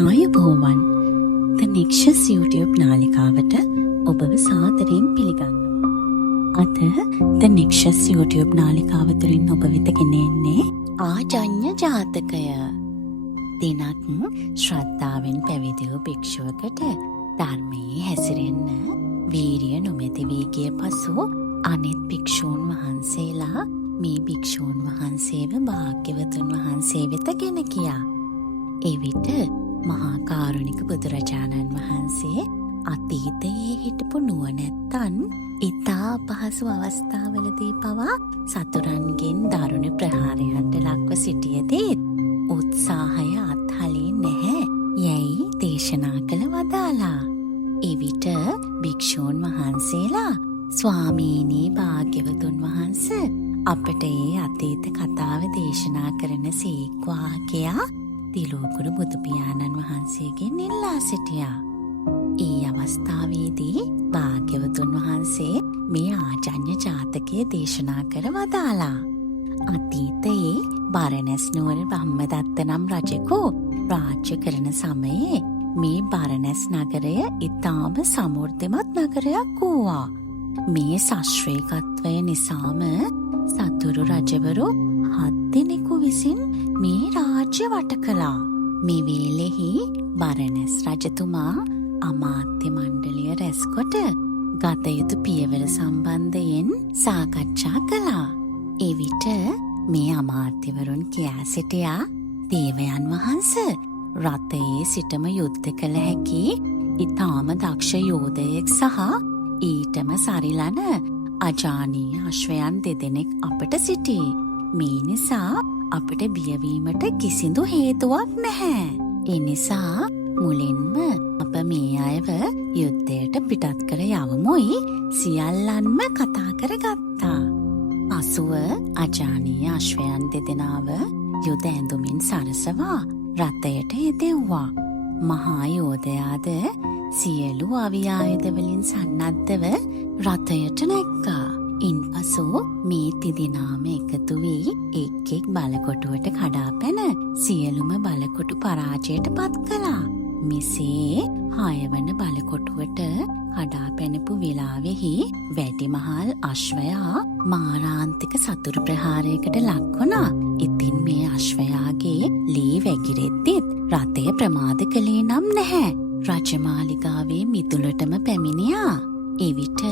ආයුබෝවන් The Nexus YouTube නාලිකාවට ඔබව සාදරයෙන් පිළිගන්නවා. අද The Nexus YouTube නාලිකාව තුළින් ඔබ වෙත ගෙන එන්නේ ආජඤ්‍ය ජාතකය. දිනක් ශ්‍රද්ධාවෙන් පැවිදි වූ භික්ෂුවකට ධර්මයේ හැසිරෙන්න වීරිය නොමැති වී ගිය පසු අනෙත් භික්ෂූන් වහන්සේලා මේ භික්ෂූන් වහන්සේව භාග්‍යවතුන් වහන්සේ වෙත ගෙන ගියා. එවිට මහා කාරුණික බුදුරජාණන් වහන්සේ අතීතයේ හිටපු නුවණැත්තන් ඉතා අපහසු අවස්ථාවලදී පවා සතුරන්ගෙන් දරුණු ප්‍රහාරයන්ට ලක්ව සිටියදී උත්සාහය අත්හලේ නැහැ යැයි දේශනා කළ වදාලා. එවිට භික්ෂූන් වහන්සේලා ස්වාමීනී භාග්‍යවතුන් වහන්ස අපට ඒ අතීත කතාව දේශනා කරන සීක්වා කියා තිලෝකුරු බුදුපියාණන් වහන්සේගෙන් ඉල්ලා සිටියා. ඒ අවස්ථාවේදී භාග්‍යවතුන් වහන්සේ මේ ආජඤ්‍ය ජාතකය දේශනා කර වදාලා. අතීතයේ බරණැස් නුවර බ්‍රහ්මදත්ත නම් රජෙකු රාජ්‍ය කරන සමයේ මේ බරණැස් නගරය ඉතාම සමෘද්ධිමත් නගරයක් වූවා. මේ ශාස්ත්‍රීයත්වය නිසාම සතුරු රජවරු 7 දෙනෙකු විසින් මේ රාජ්‍ය වට කළා. මේ වේලෙහි බරණැස් රජතුමා අමාත්‍ය මණ්ඩලය රැස්කොට ගත යුතු පියවර සම්බන්ධයෙන් සාකච්ඡා කළා. එවිට මේ අමාත්‍යවරුන් කියා සිටියා, දේවයන් වහන්ස රථයේ සිටම යුද්ධ කළ හැකි ඉතාම දක්ෂ යෝධයෙක් සහ ඊටම සරිලන අජානීය අශ්වයන් 2 දෙනෙක් අපට සිටී. මේ නිසා අපට බියවීමට කිසිදු හේතුවක් නැහැ. ඒ නිසා මුලින්ම අප මේ අයව යුද්ධයට පිටත් කර යවමුයි සියල්ලන්ම කතා කරගත්තා. පසුව අජානීය අශ්වයන් 2 දෙනාව යුද ඇඳුමින් සරසවා රථයට යෙදෙව්වා. මහා යෝධයාද සියලු අවි ආයුධ වලින් සන්නද්ධව රථයට නැග්ගා. ඉන්පසු මේ තිදෙනාම එකතු වී එක් බලකොටුවට කඩා පැන සියලුම බලකොටු පරාජයට පත් කළා. මෙසේ 6 වන බලකොටුවට කඩා පැනපු වෙලාවෙහි වැඩිමහල් අශ්වයා මාරාන්තික සතුරු ප්‍රහාරයකට ලක් වුණා. ඉතින් මේ අශ්වයාගේ ලී වැగిරෙද්දිත් රථය ප්‍රමාද කළේ නම් නැහැ. රජමාලිගාවේ මිදුලටම පැමිණියා. එවිට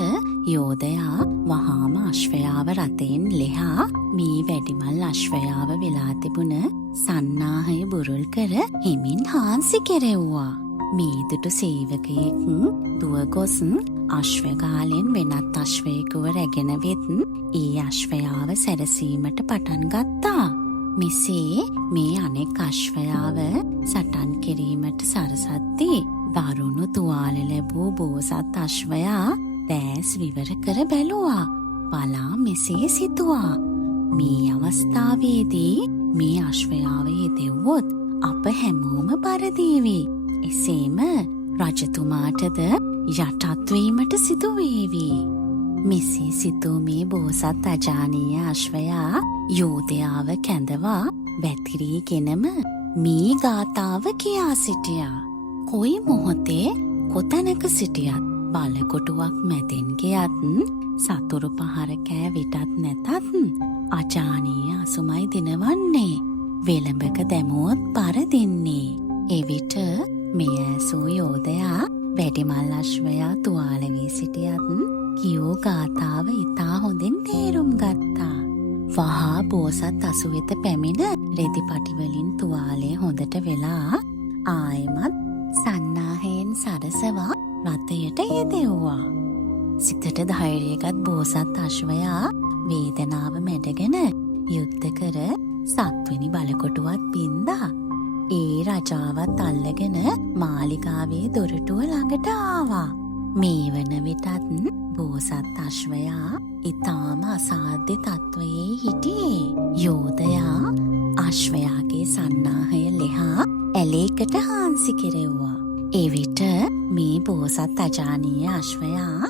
යෝධයා වහාම අශ්වයාව රථයෙන් ලෙහා මේ වැඩිමල් අශ්වයාව වෙලා තිබුණ සන්නාහය බුරුල් කර හිමින් හාන්සි කෙරෙව්වා. මේ දුටු සේවකයෙක් දුව ගොස් අශ්වගාලෙන් වෙනත් අශ්වයෙකුව රැගෙන වෙත් ඒ අශ්වයාව සැරසීමට පටන් ගත්තා. මෙසේ මේ අනෙක් අශ්වයාව සටන් කිරීමට සරසද්දී දරුණු තුවාල ලැබූ බෝසත් අශ්වයා දැස් විවර කර බැලුවා. බලා මෙසේ සිතුවා, මේ අවස්ථාවේදී මේ අශ්වයාව යෙදෙව්වොත් අප හැමෝම පරදීවි. එසේම රජතුමාටද යටත් වීමට සිදු වේවි. මෙසේ සිතූ මේ බෝසත් අජානීය අශ්වයා යෝධයාව කැඳවා වැතිරීගෙනම මේ ගාථාව කියා සිටියා. කොයි මොහොතේ කොතැනක සිටියත් බලකොටුවක් මැදින් ගියත් සතුරු පහර කෑ විටත් නැතත් අජානීය අසුමයි දිනවන්නේ. වෙළඹක දැමුවොත් පරදින්නේ. එවිට මෙය ඇසූ යෝධයා වැඩිමල් අශ්වයා තුවාල වී සිටියත් කියූ ගාථාව ඉතා හොඳින් තේරුම් ගත්තා. වහා බෝසත් අසු වෙත පැමිණ රෙදිපටිවලින් තුවාලය හොඳට වෙලා ආයෙමත් සන්නාහයෙන් සරසවා රථයට යෙදෙව්වා. සිතට ධෛර්යයගත් බෝසත් අශ්වයා වේදනාව මැඩගෙන යුද්ධ කර 7 වෙනි බලකොටුවත් බින්දා. ඒ රජාවත් අල්ලගෙන මාලිගාවේ දොරටුව ළඟට ආවා. මේ වන විටත් බෝසත් අශ්වයා ඉතාම අසාධ්‍ය තත්වයේ හිටියේ. යෝධයා අශ්වයාගේ සන්නාහය ලෙහා ඇලේකට හාන්සි කෙරෙව්වා. එවිට මේ බෝසත් අජානීය අශ්වයා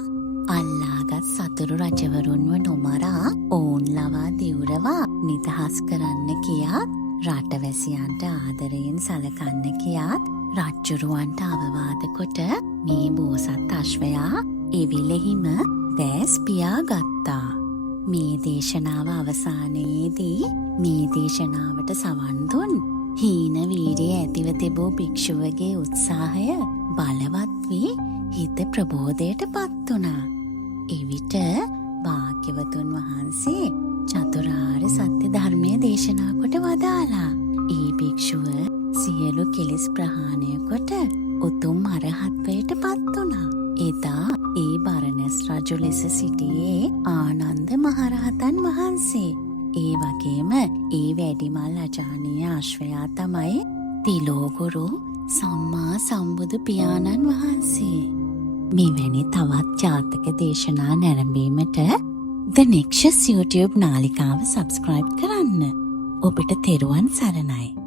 අල්ලාගත් සතුරු රජවරුන්ව නොමරා ඔවුන් ලවා දිවුරවා නිදහස් කරන්න කියාත් රටවැසියන්ට ආදරයෙන් සලකන්න කියාත් රජ්ජුරුවන්ට අවවාද කොට මේ බෝසත් අශ්වයා එවිලෙහිම දැස් පියාගත්තා. මේ දේශනාව අවසානයේදී මේ දේශනාවට සවන් දුන් හීන වීරිය ඇතිව තිබූ භික්ෂුවගේ උත්සාහය බලවත් වී හිත ප්‍රබෝධයට පත් වුණා. එවිට භාග්‍යවතුන් වහන්සේ චතුරාර්ය සත්‍ය ධර්මය දේශනා කොට වදාලා. ඒ භික්ෂුව සියලු කෙලෙස් ප්‍රහාණය කොට උතුම් අරහත්වයට පත් වුණා. එදා ඒ බරණැස් රජු ලෙස සිටියේ ආනන්ද මහරහතන් වහන්සේ. ඒ වගේම ඒ වැඩිමල් අජානීය අශ්වයා තමයි තිලෝගුරු සම්මා සම්බුදු පියාණන් වහන්සේ. මෙවැනි තවත් ජාතක දේශනා නැරඹීමට The Nexus YouTube නාලිකාව සබ්ස්ක්‍රයිබ් කරන්න. ඔබට තෙරුවන් සරණයි.